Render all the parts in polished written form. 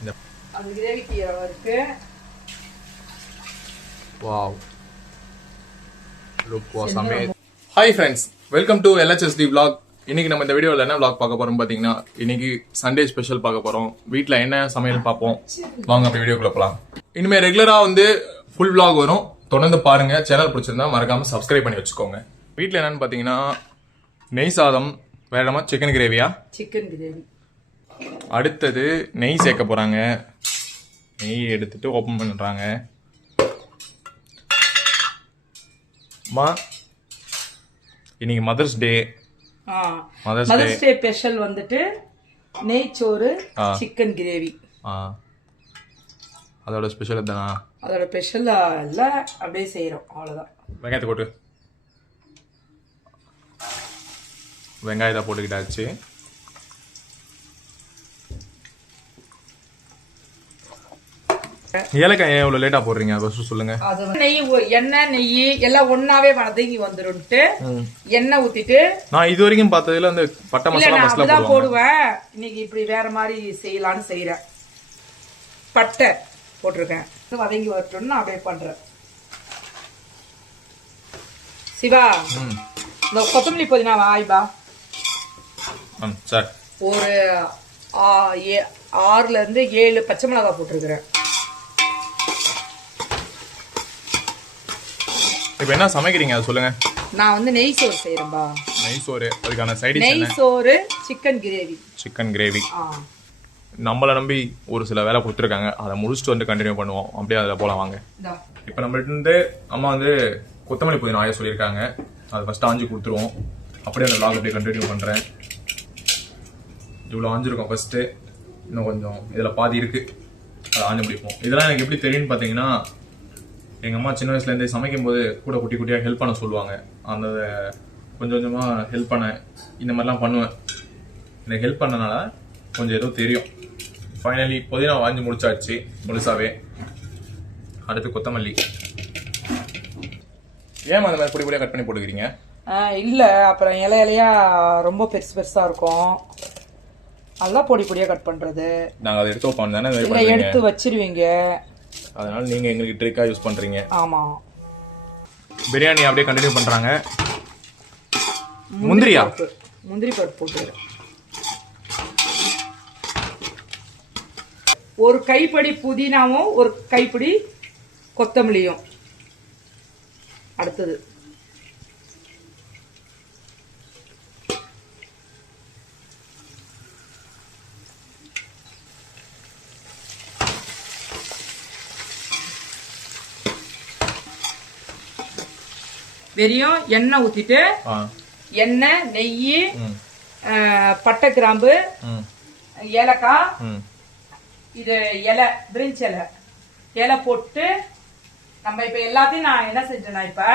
இந்த அது கிரேவிக்கு இருக்கு. Wow look was amazing. Hi friends, welcome to LHSD vlog. இன்னைக்கு நம்ம இந்த வீடியோவில் என்ன vlog பார்க்க போறோம் பார்த்தீங்கன்னா, இன்னைக்கு சண்டே ஸ்பெஷல் பார்க்க போறோம். வீட்டில் என்ன சமையல் பார்ப்போம். வாங்க அப்படி வீடியோக்குள்ள போலாம். இனிமேல் ரெகுலராக வந்து ஃபுல் vlog வரும், தொடர்ந்து பாருங்க. சேனல் பிடிச்சிருந்தா மறக்காம சப்ஸ்கிரைப் பண்ணி வச்சுக்கோங்க. வீட்டில் என்னன்னு பார்த்தீங்கன்னா, நெய் சாதம், வேறமா சிக்கன் கிரேவியா, சிக்கன் கிரேவி. அடுத்தது நெய் சேர்க்க போறாங்க. நெய் எடுத்துட்டு ஓபன் பண்றாங்க. அம்மா இன்னைக்கு mother's day. Mother's day special வந்துட்டு நெய்ச்சோறு சிக்கன் கிரேவி. அதோட ஸ்பெஷல் தானா? அதோட ஸ்பெஷல் இல்ல, அப்படியே செய்யறோம், அவ்வளவுதான். வெங்காயத்தை போட்டு வெங்காயத்தை போட்டுக்கிட்டாச்சு. ஏலக்காய் ஏன் இவ்வளவு லேட்டா போடுறீங்க, ஃபர்ஸ்ட் சொல்லுங்க. நெய், எண்ணெய், நெய் எல்லாம் ஒன்னாவே வதங்கி வந்துரும்ட்டு எண்ணெய் ஊத்திட்டு. நான் இது வரைக்கும் பார்த்ததுல அந்த பட்டை மசாலா போடுவேன். இன்னைக்கு இப்படி வேற மாதிரி செய்யலாம்னு செய்யறேன். பட்டை போட்டிருக்கேன், வதங்கி வரட்டும்னு அப்படியே பண்றேன். சிவா, இந்த கொத்தமல்லி புதினா வாய்பா. சார், ஒரு 6 இருந்து 7 பச்சை மிளகாய் போட்டிருக்கிறேன். இப்போ என்ன சமைக்கிறீங்க அது சொல்லுங்க. நான் வந்து நெய் சோறு செய்யறேன்பா. நெய் சோறு, அதுக்கான சைடு டிஷ் நெய் சோறு சிக்கன் கிரேவி. Chicken gravy. நம்மள நம்பி ஒரு சில வேலை கொடுத்துருக்காங்க, அதை முடிச்சுட்டு வந்து கண்டினியூ பண்ணுவோம். அப்படியே அதில் போலாம் வாங்க. இப்போ நம்மள்ட்ட இருந்து அம்மா வந்து கொத்தமல்லி புதினா ஆய சொல்லியிருக்காங்க. அதை ஃபர்ஸ்ட் ஆஞ்சு கொடுத்துருவோம். அப்படியே அந்த vlog அப்படியே கண்டினியூ பண்றேன். இவ்வளோ ஆஞ்சிருக்கோம் ஃபர்ஸ்ட், இன்னும் கொஞ்சம் இதில் பாதி இருக்கு, அதை ஆஞ்சு முடிப்போம். இதெல்லாம் எனக்கு எப்படி தெரியும்னு பார்த்தீங்கன்னா, எங்கள் அம்மா சின்ன வயசுலேருந்தே சமைக்கும் போது கூட குட்டி குட்டியாக ஹெல்ப் பண்ண சொல்லுவாங்க. அந்த கொஞ்சம் கொஞ்சமாக ஹெல்ப் பண்ண இந்த மாதிரிலாம் பண்ணுவேன். எனக்கு ஹெல்ப் பண்ணனால கொஞ்சம் ஏதோ தெரியும். ஃபைனலி புதினா வாங்கி முடிச்சாச்சு முழுசாவே. அடுத்து கொத்தமல்லி. ஏன் அந்த மாதிரி பொடி பொடியாக கட் பண்ணி போட்டுக்கிறீங்க? இல்ல, அப்புறம் இலை இலையா ரொம்ப பெருசு பெருசா இருக்கும், அதெல்லாம் பொடி பொடியா கட் பண்றது. நாங்கள் அதை எடுத்து வைப்போம் தானே, எடுத்து வச்சிருவீங்க, அதனால நீங்க எங்களுக்கு ட்ரிக்கா யூஸ் பண்றீங்க. ஆமா. பிரியாணி அப்படியே கண்டினியூ பண்றாங்க. முந்திரி பருப்பு போட்டு ஒரு கைப்படி புதினாவும் ஒரு கைப்படி கொத்தமல்லியும். அடுத்தது வெறியும் எண்ணெய் ஊத்திட்டு, எண்ணெய், நெய், பட்டை, கிராம்பு, ஏலக்காய், இது இலை, பிரிஞ்ச் இலை போட்டு நம்ம இப்ப எல்லாத்தையும் நான் என்ன செஞ்சேன்னா இப்ப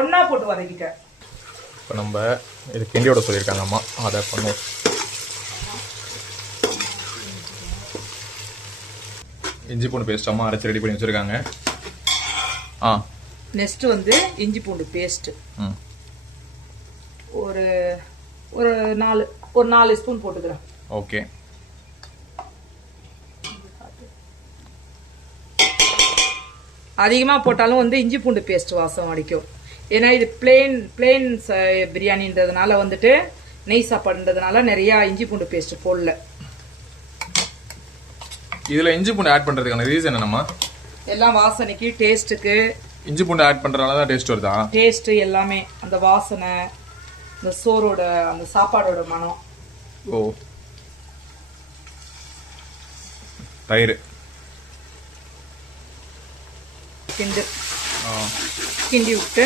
ஒன்னா போட்டு வதக்கிட்டேன். இப்ப நம்ம இது கிண்டியோட சொல்லியிருக்காங்க அம்மா, அதை பண்ணுவோம். இஞ்சி பூண்டு பேஸ்ட் அம்மா அரைச்சி ரெடி பண்ணி வச்சிருக்காங்க. நெக்ஸ்ட் வந்து இஞ்சி பூண்டு பேஸ்ட் ஒரு 4 ஸ்பூன் போட்டுக்கிறேன். ஓகே. அதிகமா போட்டாலும் வந்து இஞ்சி பூண்டு பேஸ்ட் வாசம் அடிக்கும். ஏன்னா இது பிளெயின் பிரியாணின்றதுனால வந்துட்டு நெய் சாப்பாடுன்றதுனால நிறைய இஞ்சி பூண்டு பேஸ்ட் போடல. இதுல இஞ்சி பூண்டு ஆட் பண்றதுக்கான ரீசன் என்னமா? எல்லாம் வாசனைக்கு, டேஸ்ட்டுக்கு. இஞ்சி பூண்டு ஆட் பண்றதுனால தான் டேஸ்ட் வருதா? டேஸ்ட் எல்லாமே, அந்த வாசனை, இந்த சோறோட அந்த சாப்பாடோட மனம். ஓ. தயிர் கிண்டி விட்டு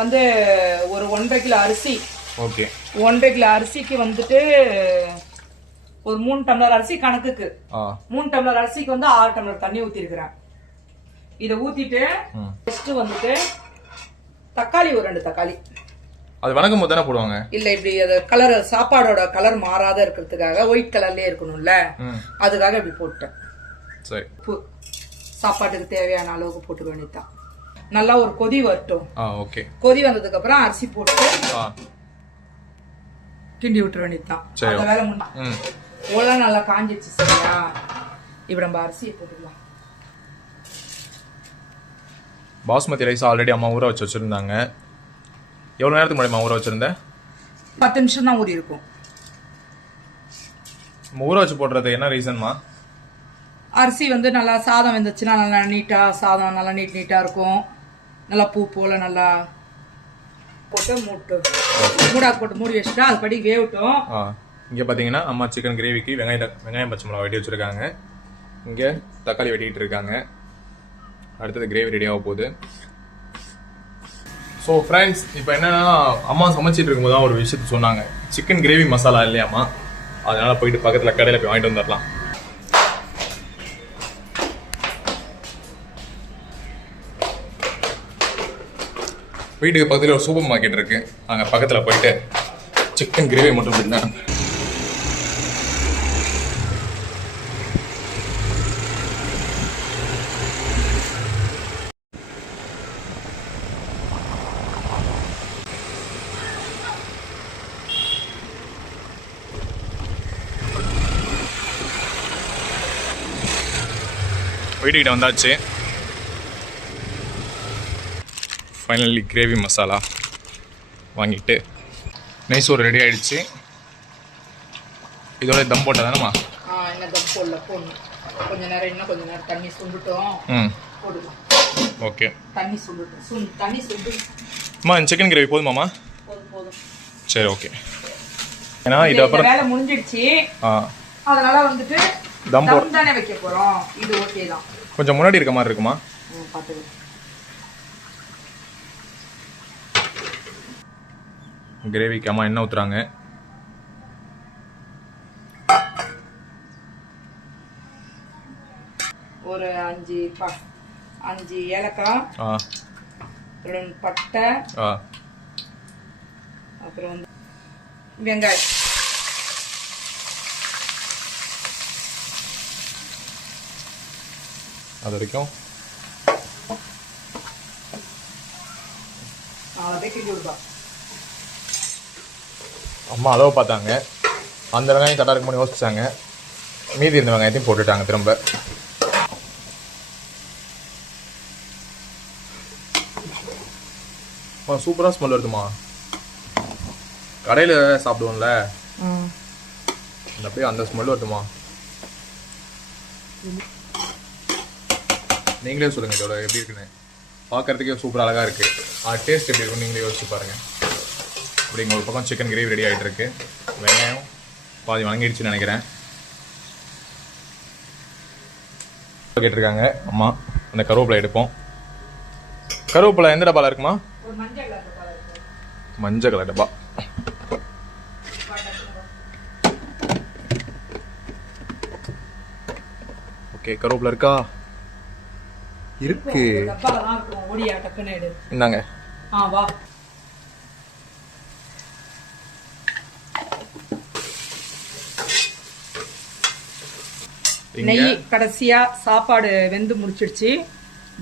வந்து ஒரு 1.5 கிலோ அரிசி. ஓகே. 1.5 கிலோ அரிசிக்கு வந்துட்டு ஒரு 3 டம்ளர் அரிசி கணக்குக்கு 3 டம்ளர் அரிசிக்கு வந்து 6 டம்ளர் தண்ணி ஊத்தி இருக்கிறேன். இத ஊத்திட்டு ஃபர்ஸ்ட் வந்துட்டு தக்காளி, ஒரு 2 தக்காளி. அது வணக்கம் போது தானே போடுவாங்க. இல்ல, இப்படி அது கலர், சாப்பாடோட கலர் மாறாத இருக்கிறதுக்காக, ஒயிட் கலர்லயே இருக்கணும்ல, அதுக்காக இப்படி போட்டேன். சரி. சாப்பாட்டுக்கு தேவையான அளவுக்கு போட்டு வேண்டியதான். நல்லா ஒரு கொதி வரட்டும். ஓகே. கொதி வந்ததுக்கு அப்புறம் அரிசி போட்டு கிண்டி விட்டுற வேண்டியதுதான். சரி. அந்த வேலை ஓலாம் நல்லா காஞ்சிடுச்சு. சரியா, இப்ப நம்ம அரிசியை போட்டுக்கலாம். பாஸ்மதி ரைஸ் ஆல்ரெடி அம்மா ஊற வச்சு வச்சிருந்தாங்க. எவ்வளவு நேரத்துக்கு முன்னாடி ஊற வச்சிருந்தேன்? 10 நிமிஷம் தான் ஊறி இருக்கும். ஊற வச்சு போடுறது என்ன ரீசன்மா? அரிசி வந்து நல்லா சாதம் வெந்துச்சுன்னா நல்லா நீட்டா சாதம் நல்லா நீட்டா இருக்கும். நல்லா பூ போல நல்லா போட்டு மூடாக்கு போட்டு மூடி வச்சுட்டா அது படி வேகட்டும். இங்கே பார்த்தீங்கன்னா அம்மா சிக்கன் கிரேவிக்கு வெங்காயம் பச்சை மிளகா வெட்டி வச்சுருக்காங்க. இங்கே தக்காளி வெட்டிக்கிட்டு இருக்காங்க. அடுத்தது கிரேவி ரெடியாக போகுது. ஸோ ஃப்ரெண்ட்ஸ், இப்போ என்னன்னா அம்மா சமைச்சிட்டு இருக்கும்போது தான் ஒரு விஷயத்த சொன்னாங்க. சிக்கன் கிரேவி மசாலா இல்லையாம்மா, அதனால போயிட்டு பக்கத்தில் கடையில் போய் வாங்கிட்டு வந்துடலாம். வீட்டுக்கு பக்கத்தில் ஒரு சூப்பர் மார்க்கெட் இருக்கு, அங்கே பக்கத்தில் போயிட்டு சிக்கன் கிரேவி மட்டும் பண்ணேன். வீட்டுக்கிட்ட வந்தாச்சு. ஃபைனலி கிரேவி மசாலா வாங்கிட்டு நெய்சோறு ரெடி ஆயிடுச்சு. இதோட தம் போட்டா தானேம்மா? என்ன தம் போடல, போடணும். கொஞ்ச நேரம் தண்ணி சுண்டுட்டோம். போடுவோம். ஓகே, தண்ணி சுண்டுட்டோம். தண்ணி அம்மா சிக்கன் கிரேவி போதுமாம்மா? போதும். சரி, ஓகே. ஏன்னா இது அப்புறம் வேலை முடிஞ்சிடுச்சு. அதனால வந்துட்டு தம் தானே வைக்க போறோம். இது ஓகே தான். கொஞ்சம் முன்னாடி இருக்க மாதிரி இருக்குமா? பாத்துக்கலாம். கிரேவிக்கு அம்மா எண்ணெய் ஊத்துறாங்க. ஒரு 5 ஏலக்காய், 2 பட்டை, அப்புறம் வந்து வெங்காயம். அது வரைக்கும் அம்மா அளவு பார்த்தாங்க. அந்த வெங்காயம் கரெக்டாக இருக்கும்போது யோசிச்சாங்க. மீதி இருந்த வெங்காயத்தையும் போட்டுட்டாங்க திரும்ப. சூப்பராக ஸ்மெல் வருதுமா. கடையில் சாப்பிடுவோம்ல, அப்படியே அந்த ஸ்மெல் வருதுமா. நீங்களே சொல்லுங்கள் இதோட எப்படி இருக்குன்னு. பார்க்கறதுக்கே சூப்பர் அழகாக இருக்குது. டேஸ்ட் எப்படி இருக்குன்னு நீங்களே யோசிச்சு பாருங்கள். அப்படிங்க ஒரு பக்கம் சிக்கன் கிரேவி ரெடி ஆகிட்டு இருக்கு. வெங்காயம் பாதி வணங்கிடுச்சுன்னு நினைக்கிறேன். கேட்டிருக்காங்க அம்மா அந்த கருவேப்பிலை எடுப்போம். கருவேப்பிலை எந்த டப்பாவில் இருக்குமா? மஞ்சள் கலர் டப்பா. ஓகே, கருவேப்பிலை இருக்கா? இருக்கு. என்னங்க? நெய் கடைசியா சாப்பாடு வெந்து முடிச்சிடுச்சு.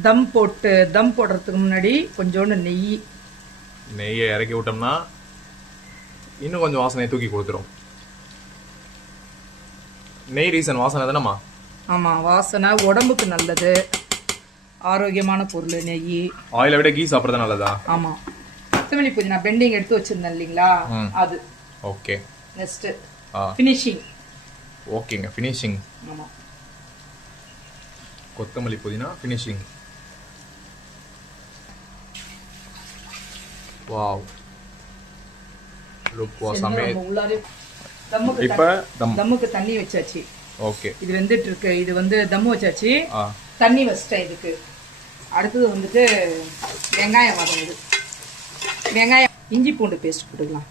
தம் போடுறதுக்கு முன்னாடி கொஞ்சோண்டு நெய்யை இறக்கி விட்டோம்னா இன்னும் கொஞ்சம் வாசனையை தூக்கி கொடுத்துரும். நெய் ரீசன் வாசனை தானேம்மா? ஆமா, வாசனை உடம்புக்கு நல்லது, ஆரோக்கியமான பொருள் நெய். ஆயிலை விட கீ சாப்பிட்றது நல்லதா? ஆமா. கொத்தமல்லி புதினா பெண்டிங் எடுத்து வச்சிருந்தேன் இல்லைங்களா, அது. Okay, next finishing. ஓகேங்க, ஃபினிஷிங். ஆமா, கொத்தமல்லி புதினா finishing. Wow, look was amazing. இப்போ தம்முக்கு தண்ணி வச்சாச்சு. ஓகே, இது வெந்துட்டு இருக்கு. இது வந்து தம்மு வச்சாச்சு, தண்ணி வச்சிட்டேன் இதுக்கு. அடுத்தது வந்துட்டு வெங்காயம் வதங்குது. வெங்காயம், இஞ்சி பூண்டு பேஸ்ட் போட்டுக்கலாம்.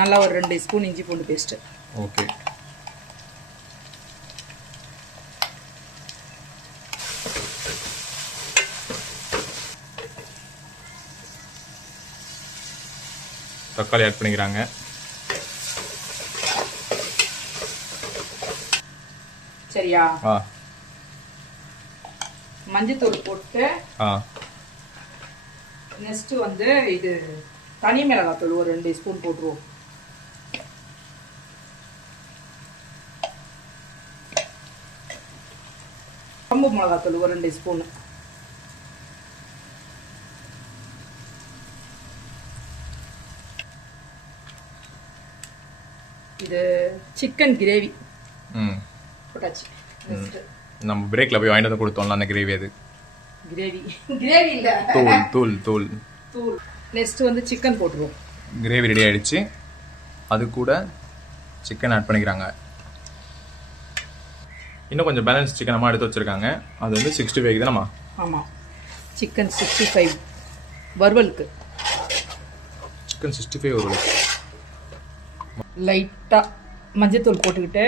நல்லா ஒரு 2 ஸ்பூன் இஞ்சி பூண்டு பேஸ்ட். ஓகே, தக்காளி ஆட் பண்ணிக்கிறாங்க. சரியா? மஞ்சத்தூள் போட்டு நெக்ஸ்ட் வந்து இது தனி மிளகாத்தூள் ஒரு 2 ஸ்பூன் போட்டுருவோம். குழம்பு மிளகாத்தூள் ஒரு 2 ஸ்பூன். இது சிக்கன் கிரேவி போட்டாச்சு. நம்ம பிரேக்ல போய் வாங்கிட்டு வந்து கொடுத்தோம்ல அந்த கிரேவி. அது கிரேவி கிரேவி இல்ல, தூள் தூள் தூள் தூள். நெக்ஸ்ட் வந்து சிக்கன் போட்டுருவோம். கிரேவி ரெடி ஆயிடுச்சு. அது கூட சிக்கன் ஆட் பண்ணிக்கிறாங்க. இன்னும் கொஞ்சம் பேலன்ஸ் சிக்கன் அம்மா எடுத்து வச்சிருக்காங்க. அது வந்து 65 தானம்மா? ஆமாம், சிக்கன் 65 வறுவலுக்கு. சிக்கன் 65 வறுவலுக்கு லைட்டாக மஞ்சத்தூள் போட்டுக்கிட்டு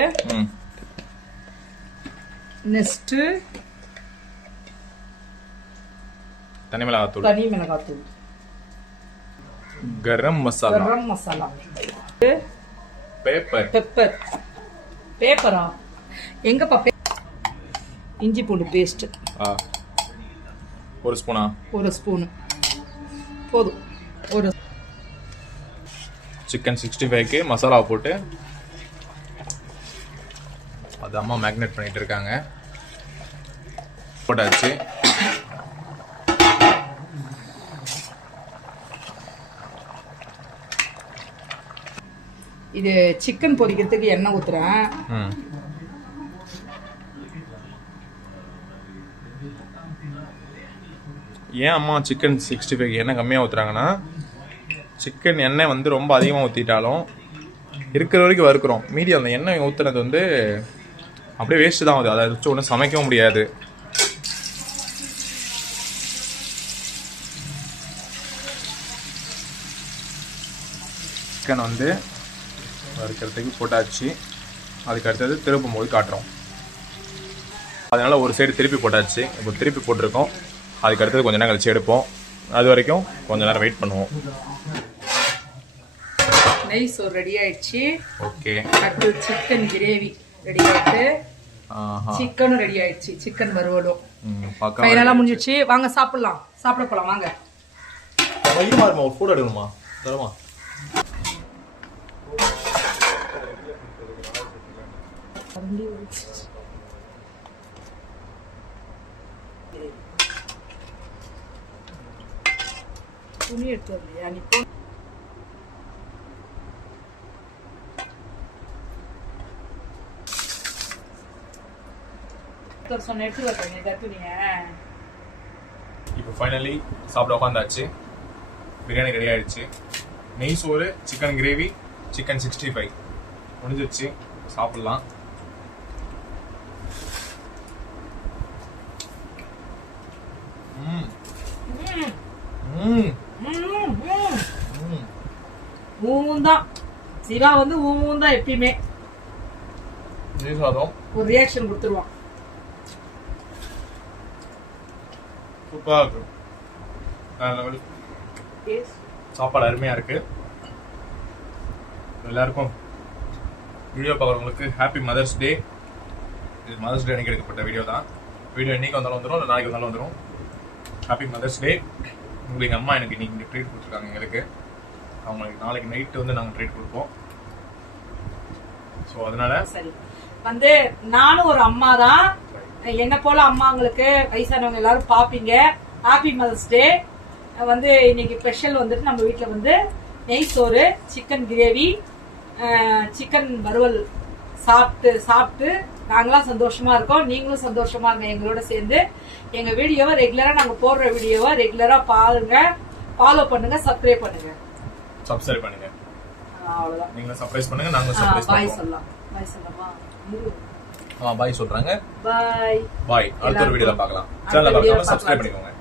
நெக்ஸ்ட்டு தனி மிளகாத்தூள், கரம் மசாலா, பேப்பரா எங்கப்பா, இஞ்சி பூண்டு பேஸ்ட் 1 ஸ்பூனா? 1 ஸ்பூனு போதும். ஒரு சிக்கன் 65க்கு மசாலா போட்டு அது அம்மா மேக்னேட் பண்ணிட்டு இருக்காங்க. போட்டாச்சு. இது சிக்கன் பொரிக்கிறதுக்கு எண்ணெய் ஊத்துறேன். ஏன் அம்மா சிக்கன் 65 எண்ணெய் கம்மியாக ஊற்றுறாங்கன்னா, சிக்கன் எண்ணெய் வந்து ரொம்ப அதிகமாக ஊற்றிட்டாலும் இருக்கிற வரைக்கும் வறுக்கிறோம். மீதி அந்த எண்ணெய் ஊற்றுனது வந்து அப்படியே வேஸ்ட்டு தான் ஆகுது. அதை வச்சு ஒன்றும் சமைக்கவும் முடியாது. சிக்கன் வந்து வறுக்கிறதுக்கு போட்டாச்சு. அதுக்கு அடுத்தது திருப்பும் போது காட்டுறோம். அதனால் ஒரு சைடு திருப்பி போட்டாச்சு. இப்போ திருப்பி போட்டிருக்கோம். அதுக்கு அடுத்தது கொஞ்ச நேரம் கழிச்சு எடுப்போம். அது வரைக்கும் கொஞ்ச நேரம் வெயிட் பண்ணுவோம். நெய் சோறு ரெடி ஆயிடுச்சு. ஓகே, அடுத்து சிக்கன் கிரேவி ரெடி ஆயிட்டு, சிக்கனும் ரெடி ஆயிடுச்சு. சிக்கன் வறுவலும் ஃபைனலாக முடிஞ்சிடுச்சு. வாங்க சாப்பிடலாம், சாப்பிட போகலாம் வாங்க. ஒரு ஃபோட்டோ எடுக்கணுமா? தரமா? துணி எடுத்து வரலையா நீ? இப்போ ஃபைனலி சாப்பிட உட்காந்தாச்சு. பிரியாணி ரெடி ஆயிடுச்சு. நெய் சோறு, சிக்கன் கிரேவி, சிக்கன் 65 முடிஞ்சிடுச்சு. சாப்பிடலாம். ஊந்தான் சிவா வந்து ஊந்தான் எப்பயுமே ஒரு ரியாக்ஷன் கொடுத்துருவான். சூப்பரா இருக்கு. சாப்பாடு அருமையா இருக்கு. எல்லாருக்கும் வீடியோ பார்க்குறவங்களுக்கு ஹாப்பி மதர்ஸ் டே. இது மதர்ஸ் டே அன்னைக்கு எடுக்கப்பட்ட வீடியோ தான். வீடியோ இன்னைக்கு வந்தாலும் வந்துடும், இல்லை நாளைக்கு வந்தாலும் வந்துடும். Happy mother's day. உங்களுக்கு எங்கள் அம்மா எனக்கு இன்னைக்கு ட்ரீட் கொடுத்துருக்காங்க. எங்களுக்கு அவங்களுக்கு நாளைக்கு நைட்டு வந்து நாங்கள் ட்ரீட் கொடுப்போம். ஸோ அதனால சரி வந்து நானும் ஒரு அம்மா தான். என்ன போல அம்மாங்களுக்கு வயசானவங்க எல்லாரும் பாப்பீங்க. Happy mother's day. வந்து இன்னைக்கு ஸ்பெஷல் வந்துட்டு நம்ம வீட்டில் வந்து நெய் சோறு, சிக்கன் கிரேவி, சிக்கன் வறுவல் சாப்பிட்டு நாங்களாம் சந்தோஷமா இருக்கோம். நீங்களும் சந்தோஷமா இருங்க எங்களோட சேர்ந்து. எங்க வீடியோவை ரெகுலரா நாங்க போடுற வீடியோவை ரெகுலரா பாருங்க, ஃபாலோ பண்ணுங்க, சப்ஸ்கிரைப் பண்ணுங்க. அவ்வளவுதான். நீங்க சர்ப்ரைஸ் பண்ணுங்க, நாங்க சர்ப்ரைஸ் பண்ணுவோம். பாய் சொல்லலாம். பாய் சொல்லலாமா? பாய் சொல்றாங்க. பாய். பாய். அடுத்த வீடியோல பார்க்கலாம். சேனலை மறக்காம சப்ஸ்கிரைப் பண்ணிக்கோங்க.